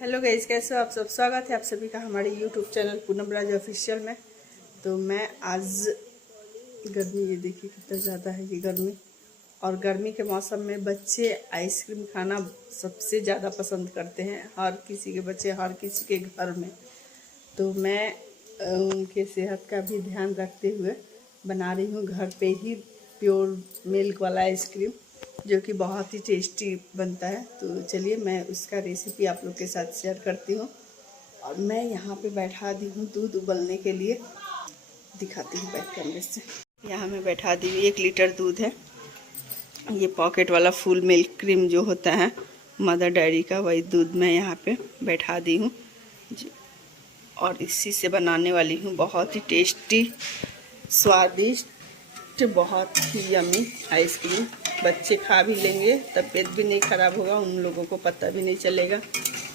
Hello guys, कैसे हो आप सब। स्वागत है आप सभी का हमारे यूट्यूब चैनल पूनम राज ऑफिशियल में। तो मैं आज गर्मी, ये देखिए कितना ज़्यादा है ये गर्मी, और गर्मी के मौसम में बच्चे आइसक्रीम खाना सबसे ज़्यादा पसंद करते हैं। हर किसी के बच्चे, हर किसी के घर में। तो मैं उनके सेहत का भी ध्यान रखते हुए बना रही हूँ घर पे ही प्योर मिल्क वाला आइसक्रीम, जो कि बहुत ही टेस्टी बनता है। तो चलिए मैं उसका रेसिपी आप लोग के साथ शेयर करती हूँ। और मैं यहाँ पे बैठा दी हूँ दूध उबलने के लिए, दिखाती हूँ बैक कैमरे से। यहाँ मैं बैठा दी हूँ 1 लीटर दूध है। ये पॉकेट वाला फुल मिल्क क्रीम जो होता है मदर डेयरी का, वही दूध मैं यहाँ पे बैठा दी हूँ और इसी से बनाने वाली हूँ बहुत ही टेस्टी, स्वादिष्ट, बहुत ही यमी आइसक्रीम। बच्चे खा भी लेंगे, तबीयत भी नहीं खराब होगा, उन लोगों को पता भी नहीं चलेगा,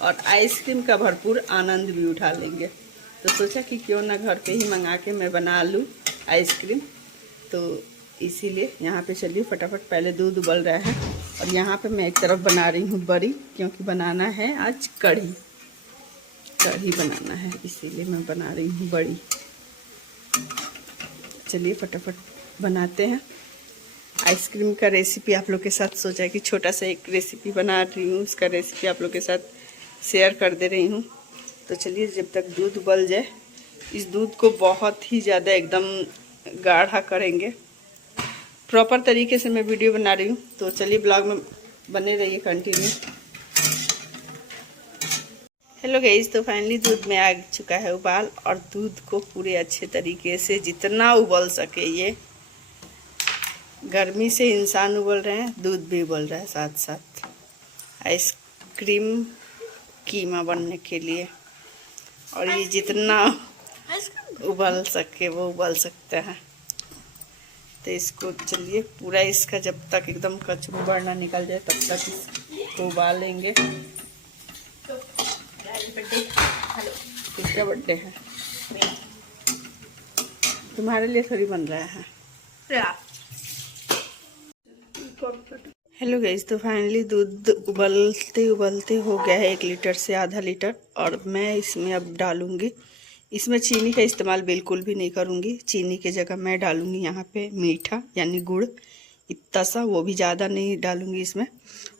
और आइसक्रीम का भरपूर आनंद भी उठा लेंगे। तो सोचा कि क्यों ना घर पे ही मंगा के मैं बना लूँ आइसक्रीम। तो इसीलिए यहाँ पे चलिए फटाफट, पहले दूध उबल रहा है और यहाँ पे मैं एक तरफ बना रही हूँ बड़ी, क्योंकि बनाना है आज कढ़ी बनाना है, इसीलिए मैं बना रही हूँ बड़ी। चलिए फटाफट बनाते हैं आइसक्रीम का रेसिपी आप लोग के साथ। सोचा कि छोटा सा एक रेसिपी बना रही हूँ, उसका रेसिपी आप लोग के साथ शेयर कर दे रही हूँ। तो चलिए जब तक दूध उबल जाए, इस दूध को बहुत ही ज़्यादा एकदम गाढ़ा करेंगे। प्रॉपर तरीके से मैं वीडियो बना रही हूँ, तो चलिए ब्लॉग में बने रहिए कंटिन्यू। हेलो गाइस, तो फाइनली दूध में आ चुका है उबाल, और दूध को पूरे अच्छे तरीके से जितना उबल सके, ये गर्मी से इंसान उबल रहे हैं, दूध भी उबल रहा है साथ साथ आइसक्रीम कीमा बनने के लिए। और ये जितना उबल सके वो उबल सकता है। तो इसको चलिए पूरा, इसका जब तक एकदम कचरू ना निकल जाए तब तक इसको उबालेंगे। किसका बर्थडे है? तुम्हारे लिए थोड़ी बन रहा है। हेलो गाइस, तो फाइनली दूध उबलते उबलते हो गया है 1 लीटर से आधा लीटर। और मैं इसमें अब डालूंगी, इसमें चीनी का इस्तेमाल बिल्कुल भी नहीं करूंगी। चीनी की जगह मैं डालूंगी यहाँ पे मीठा यानी गुड़, इतना सा, वो भी ज़्यादा नहीं डालूंगी इसमें।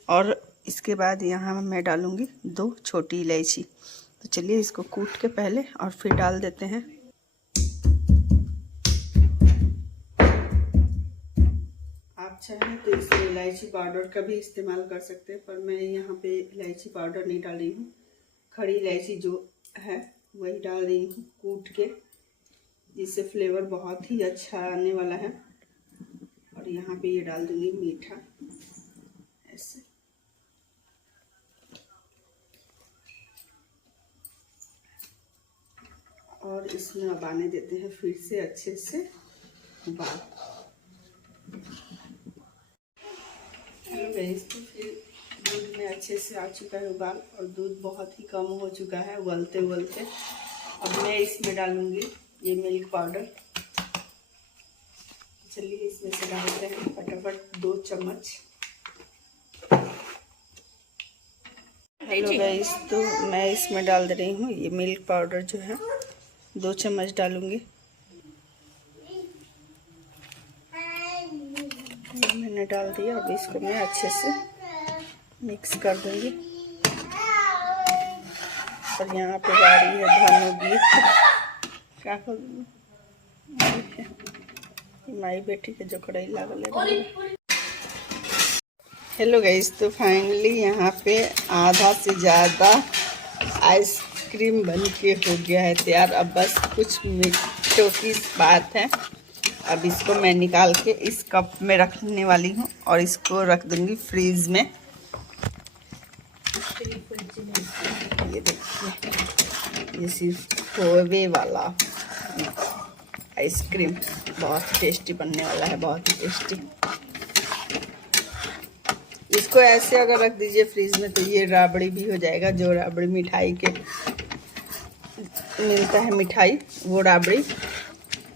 और इसके बाद यहाँ मैं डालूंगी 2 छोटी इलायची। तो चलिए इसको कूट के पहले और फिर डाल देते हैं। आप चाहें तो इसमें इलायची पाउडर का भी इस्तेमाल कर सकते हैं, पर मैं यहाँ पे इलायची पाउडर नहीं डाल रही हूँ। खड़ी इलायची जो है वही डाल रही हूँ कूट के, जिससे फ्लेवर बहुत ही अच्छा आने वाला है। और यहाँ पे ये डाल दूँगी मीठा, ऐसे। और इसमें अब आने देते हैं फिर से अच्छे से उबाल। हेलो गाइस, तो फिर दूध में अच्छे से आ चुका है उबाल, और दूध बहुत ही कम हो चुका है उबलते उबलते। अब मैं इसमें डालूंगी ये मिल्क पाउडर। चलिए इसमें से डालते हैं फटाफट 2 चम्मच। हेलो गाइस, तो मैं इसमें डाल दे रही हूँ ये मिल्क पाउडर जो है, 2 चम्मच डालूंगी। मैंने डाल दिया। अब इसको मैं अच्छे से मिक्स कर दूंगी। और यहाँ पे गाड़ी है धानो गीत, क्या कर माई बेटी के जो कड़ाई लागल है। हेलो गाइस, तो फाइनली यहाँ पे आधा से ज़्यादा आइसक्रीम बन के हो गया है तैयार। अब बस कुछ मिनटों की बात है। अब इसको मैं निकाल के इस कप में रखने वाली हूँ और इसको रख दूँगी फ्रीज में। ये देखिए, ये सिर्फ खोवे वाला आइसक्रीम बहुत टेस्टी बनने वाला है, बहुत ही टेस्टी। इसको ऐसे अगर रख दीजिए फ्रीज में तो ये राबड़ी भी हो जाएगा। जो राबड़ी मिठाई के मिलता है मिठाई, वो राबड़ी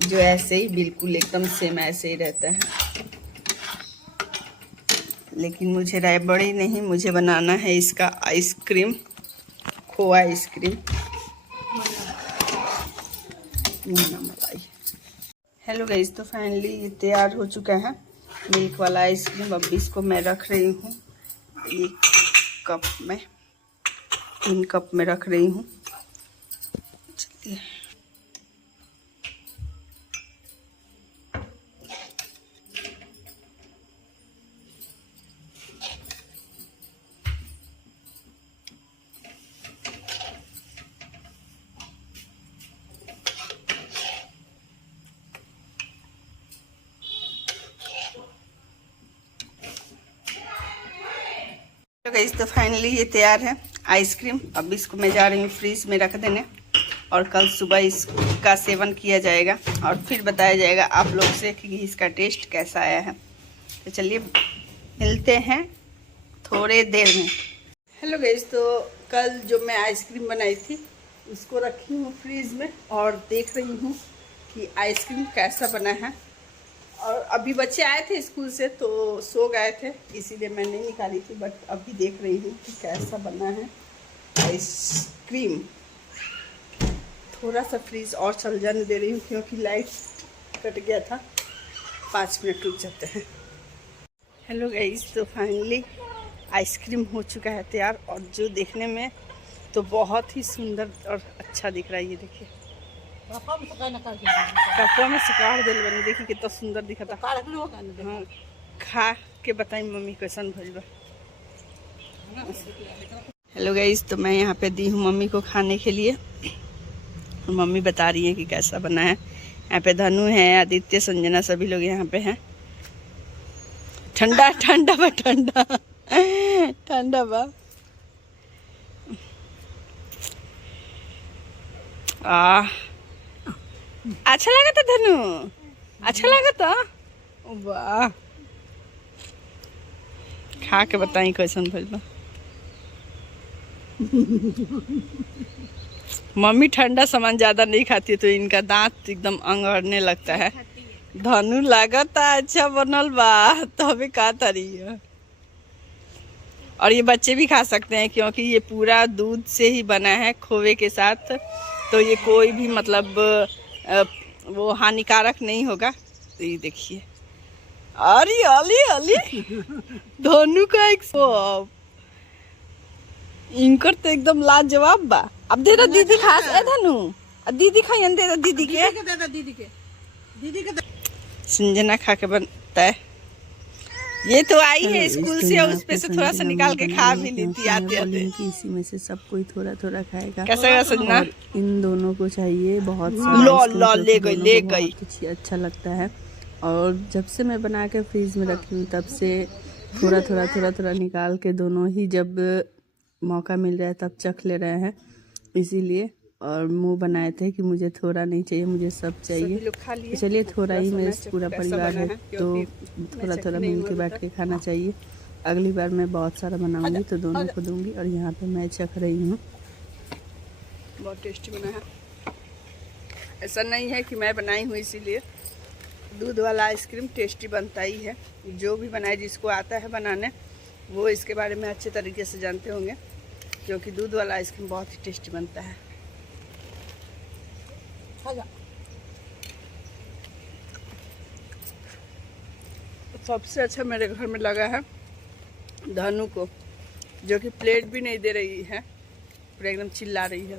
जो ऐसे ही बिल्कुल एकदम सेम ऐसे ही रहता है। लेकिन मुझे राबड़ी नहीं, मुझे बनाना है इसका आइसक्रीम खोआ आइसक्रीम, मलाई। हेलो गाइस, तो फाइनली ये तैयार हो चुका है मिल्क वाला आइसक्रीम। अब इसको मैं रख रही हूँ एक कप में, 3 कप में रख रही हूँ। चलिए तो गाइस, तो फाइनली ये तैयार है आइसक्रीम। अब इसको मैं जा रही हूँ फ्रीज में रख देने, और कल सुबह इसका सेवन किया जाएगा और फिर बताया जाएगा आप लोग से कि इसका टेस्ट कैसा आया है। तो चलिए मिलते हैं थोड़े देर में। हेलो गाइस, तो कल जो मैं आइसक्रीम बनाई थी उसको रखी हूँ फ्रीज में और देख रही हूँ कि आइसक्रीम कैसा बना है। और अभी बच्चे आए थे स्कूल से तो सो गए थे, इसीलिए मैं नहीं निकाली थी, बट अभी देख रही हूँ कि कैसा बना है आइसक्रीम। थोड़ा सा फ्रीज और चल जाने दे रही हूँ क्योंकि लाइट कट गया था। 5 मिनट रुक जाते हैं। हेलो गाइस, तो फाइनली आइसक्रीम हो चुका है तैयार, और जो देखने में तो बहुत ही सुंदर और अच्छा दिख रहा है। ये देखिए कपड़ा में सुखा दिल बनी, देखिए कितना सुंदर दिखा था। हाँ, खा के बताई मम्मी कैसन भइल बा। हेलो गाइस, तो मैं यहाँ पे दी हूँ मम्मी को खाने के लिए, और मम्मी बता रही है कि कैसा बना है। यहाँ पे धनु है, आदित्य, संजना, सभी लोग यहाँ पे हैं। ठंडा ठंडा बा, ठंडा ठंडा बा। अच्छा लगा था धनु, अच्छा लगा था। वाह, खा के बताई कैसन भइल बा। मम्मी ठंडा सामान ज्यादा नहीं खाती है तो इनका दांत एकदम अंगड़ने लगता है। धनु लागत अच्छा बनल बा, तभी का तरी है। और ये बच्चे भी खा सकते हैं क्योंकि ये पूरा दूध से ही बना है खोए के साथ, तो ये कोई भी मतलब वो हानिकारक नहीं होगा। तो ये देखिए, अरे अली अली धनु का एक सौ इनकर तो एकदम लाजवाब बा। अब दे दो दीदी खा, ए धनु दीदी खाई, दे दो दीदी के, दीदी के संजना खा के बनता है। ये तो आई है स्कूल से, उस पे से थोड़ा सा निकाल के खा भी लेती आते आते। इसी में से सब कोई थोड़ा थोड़ा खाएगा। कैसा संजना? इन दोनों को चाहिए बहुत सारा, ले गई अच्छा लगता है। और जब से मैं बना के फ्रीज में रखी हूँ तब से थोड़ा थोड़ा निकाल के दोनों ही जब मौका मिल रहा है तब चख ले रहे हैं। इसीलिए और मुंह बनाए थे कि मुझे थोड़ा नहीं चाहिए, मुझे सब चाहिए। तो चलिए थोड़ा ही, मेरे पूरा परिवार है तो थोड़ा थोड़ा मिल के बैठ के खाना चाहिए। अगली बार मैं बहुत सारा बनाऊंगी तो दोनों को दूंगी। और यहाँ पे मैं चख रही हूँ, बहुत टेस्टी बना है। ऐसा नहीं है कि मैं बनाई हूँ इसीलिए, दूध वाला आइसक्रीम टेस्टी बनता ही है। जो भी बनाए, जिसको आता है बनाने वो इसके बारे में अच्छे तरीके से जानते होंगे, क्योंकि दूध वाला आइसक्रीम बहुत ही टेस्टी बनता है। सबसे अच्छा मेरे घर में लगा है धनु को, जो कि प्लेट भी नहीं दे रही है, पूरा एकदम चिल्ला रही है।